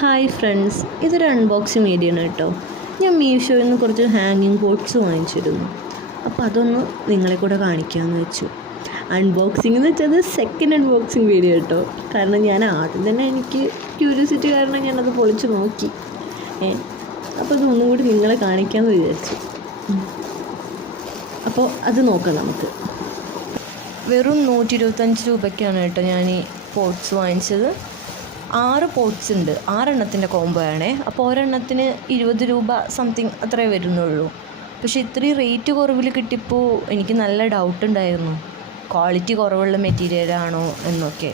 Hi friends, ഇതൊരു unboxing video ആണ് കേട്ടോ. ഞാൻ മീഷോയിൽ നിന്ന് കുറച്ച് ഹാങ്ങിങ് പോട്ട്സ് വാങ്ങിച്ചിരുന്നു. അപ്പോൾ അതൊന്ന് നിങ്ങളെ കൂടെ കാണിക്കാമെന്ന് വെച്ചു. അൺബോക്സിങ് എന്ന് വെച്ചാൽ അത് സെക്കൻഡ് അൺബോക്സിങ് വീഡിയോ കേട്ടോ. കാരണം ഞാൻ ആദ്യം തന്നെ എനിക്ക് ക്യൂരിയോസിറ്റി കാരണം ഞാനത് പൊളിച്ച് നോക്കി. അപ്പോൾ അതൊന്നും കൂടി നിങ്ങളെ കാണിക്കാമെന്ന് വിചാരിച്ചു. അപ്പോൾ അത് നോക്കാം നമുക്ക്. വെറും 125 രൂപയ്ക്കാണ് കേട്ടോ ഞാൻ ഈ പോട്ട്സ് വാങ്ങിച്ചത്. 6 പോട്ട്സ് ഉണ്ട്, 6 എണ്ണത്തിൻ്റെ കോംബോ ആണേ. അപ്പോൾ ഒരെണ്ണത്തിന് 20 രൂപ സംതിങ് അത്രേ വരുന്നുള്ളൂ. പക്ഷേ ഇത്രയും റേറ്റ് കുറവിൽ കിട്ടിയപ്പോൾ എനിക്ക് നല്ല ഡൗട്ട് ഉണ്ടായിരുന്നു, ക്വാളിറ്റി കുറവുള്ള മെറ്റീരിയലാണോ എന്നൊക്കെ.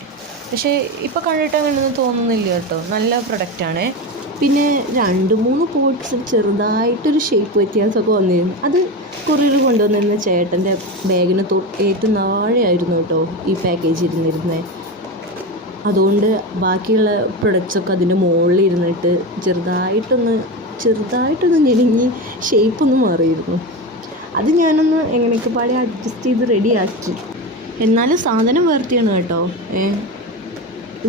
പക്ഷേ ഇപ്പോൾ കണ്ടിട്ട് അങ്ങനെയൊന്നും തോന്നുന്നില്ല കേട്ടോ, നല്ല പ്രൊഡക്റ്റാണേ. പിന്നെ 2-3 പോട്ട്സ് ചെറുതായിട്ടൊരു ഷേപ്പ് വ്യത്യാസമൊക്കെ വന്നിരുന്നു. അത് കൊറിയർ കൊണ്ടുവന്നിരുന്ന ചേട്ടൻ്റെ ബാഗിന് ഏറ്റവും താഴെയായിരുന്നു കേട്ടോ ഈ പാക്കേജ് ഇരുന്നിരുന്നത്. അതുകൊണ്ട് ബാക്കിയുള്ള പ്രൊഡക്ട്സൊക്കെ അതിൻ്റെ മുകളിൽ ഇരുന്നിട്ട് ചെറുതായിട്ടൊന്ന് ഞെരുങ്ങി ഷേപ്പൊന്ന് മാറിയിരുന്നു. അത് ഞാനൊന്ന് എങ്ങനെയൊക്കെ പാടെ അഡ്ജസ്റ്റ് ചെയ്ത് റെഡിയാക്കി. എന്നാലും സാധനം വേർത്തിയാണ് കേട്ടോ.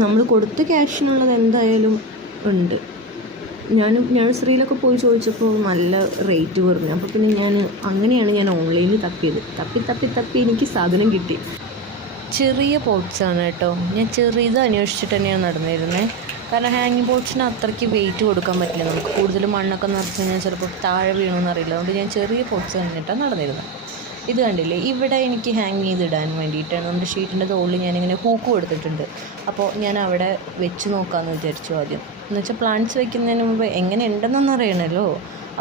നമ്മൾ കൊടുത്ത ക്യാഷിനുള്ളത് എന്തായാലും ഉണ്ട്. ഞാൻ ശ്രീയിലൊക്കെ പോയി ചോദിച്ചപ്പോൾ നല്ല റേറ്റ് പറഞ്ഞു. അപ്പോൾ പിന്നെ അങ്ങനെയാണ് ഞാൻ ഓൺലൈനിൽ തപ്പി എനിക്ക് സാധനം കിട്ടി. ചെറിയ പോട്ട്സാണ് കേട്ടോ. ഞാൻ ചെറിയത് അന്വേഷിച്ചിട്ട് തന്നെയാണ് നടന്നിരുന്നത്. കാരണം ഹാങ്ങിങ് പോട്ട്സിന് അത്രയ്ക്ക് വെയിറ്റ് കൊടുക്കാൻ പറ്റില്ല. നമുക്ക് കൂടുതൽ മണ്ണൊക്കെ നിറച്ച് കഴിഞ്ഞാൽ ചിലപ്പോൾ താഴെ വീണമെന്ന് അറിയില്ല. അതുകൊണ്ട് ഞാൻ ചെറിയ പോട്ട്സ് കണ്ടിട്ടാണ് നടന്നിരുന്നത്. ഇത് കണ്ടില്ലേ, ഇവിടെ എനിക്ക് ഹാങ് ചെയ്തിടാൻ വേണ്ടിയിട്ടാണ് നമ്മുടെ ഷീറ്റിൻ്റെ തോളിൽ ഞാനിങ്ങനെ ഹൂക്ക് കൊടുത്തിട്ടുണ്ട്. അപ്പോൾ ഞാൻ അവിടെ വെച്ച് നോക്കാമെന്ന് വിചാരിച്ചു ആദ്യം. എന്ന് വെച്ചാൽ പ്ലാന്റ്സ് വയ്ക്കുന്നതിന് മുമ്പ് എങ്ങനെ ഉണ്ടെന്നൊന്നും അറിയണമല്ലോ.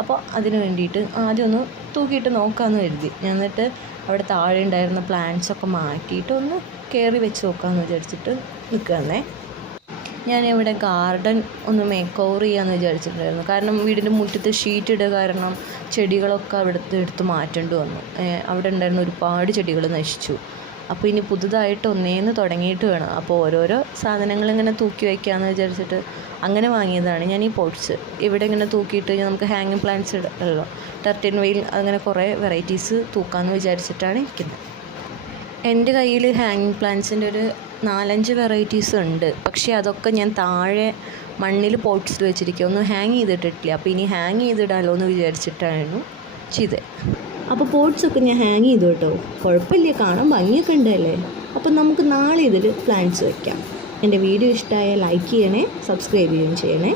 അപ്പോൾ അതിന് വേണ്ടിയിട്ട് ആദ്യം ഒന്ന് തൂക്കിയിട്ട് നോക്കാമെന്ന് കരുതി. എന്നിട്ട് അവിടെ താഴെ ഉണ്ടായിരുന്ന പ്ലാന്റ്സൊക്കെ മാറ്റിയിട്ട് ഒന്ന് കയറി വെച്ച് നോക്കാമെന്ന് വിചാരിച്ചിട്ട് നിൽക്കുകയാണേ. ഞാനിവിടെ ഗാർഡൻ ഒന്ന് മേക്ക് ഓവർ ചെയ്യാമെന്ന് വിചാരിച്ചിട്ടുണ്ടായിരുന്നു. കാരണം വീടിൻ്റെ മുറ്റത്ത് ഷീറ്റ് ഇടുക കാരണം ചെടികളൊക്കെ എടുത്ത് മാറ്റേണ്ടി വന്നു. അവിടെ ഉണ്ടായിരുന്ന ഒരുപാട് ചെടികൾ നശിച്ചു. അപ്പോൾ ഇനി പുതുതായിട്ട് ഒന്നേന്ന് തുടങ്ങിയിട്ട് വേണം. അപ്പോൾ ഓരോരോ സാധനങ്ങൾ ഇങ്ങനെ തൂക്കി വയ്ക്കാമെന്ന് വിചാരിച്ചിട്ട് അങ്ങനെ വാങ്ങിയതാണ് ഞാൻ ഈ പോട്ട്സ്. ഇവിടെ ഇങ്ങനെ തൂക്കിയിട്ട് നമുക്ക് ഹാങ്ങിങ് പ്ലാന്റ്സ് ഇടല്ലോ, ടർട്ടിൻ വെയിൽ, അങ്ങനെ കുറേ വെറൈറ്റീസ് തൂക്കാമെന്ന് വിചാരിച്ചിട്ടാണ് ഇരിക്കുന്നത്. എൻ്റെ കയ്യിൽ ഹാങ്ങിങ് പ്ലാന്റ്സിൻ്റെ ഒരു 4-5 വെറൈറ്റീസ് ഉണ്ട്. പക്ഷേ അതൊക്കെ ഞാൻ താഴെ മണ്ണിൽ പോട്ട്സിൽ വെച്ചിരിക്കുക, ഒന്നും ഹാങ് ചെയ്തിട്ടിട്ടില്ല. അപ്പോൾ ഇനി ഹാങ് ചെയ്തിടാമല്ലോ എന്ന് വിചാരിച്ചിട്ടായിരുന്നു ചെയ്തത്. അപ്പോൾ പോട്ട്സൊക്കെ ഞാൻ ഹാങ് ചെയ്തു കേട്ടോ. കുഴപ്പമില്ല, കാണാൻ ഭംഗിയൊക്കെ ഉണ്ടല്ലേ. അപ്പോൾ നമുക്ക് നാളെ ഇതിൽ പ്ലാന്റ്സ് വയ്ക്കാം. എൻ്റെ വീഡിയോ ഇഷ്ടമായാൽ ലൈക്ക് ചെയ്യണേ, സബ്സ്ക്രൈബ് ചെയ്യുകയും ചെയ്യണേ.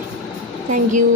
Thank you.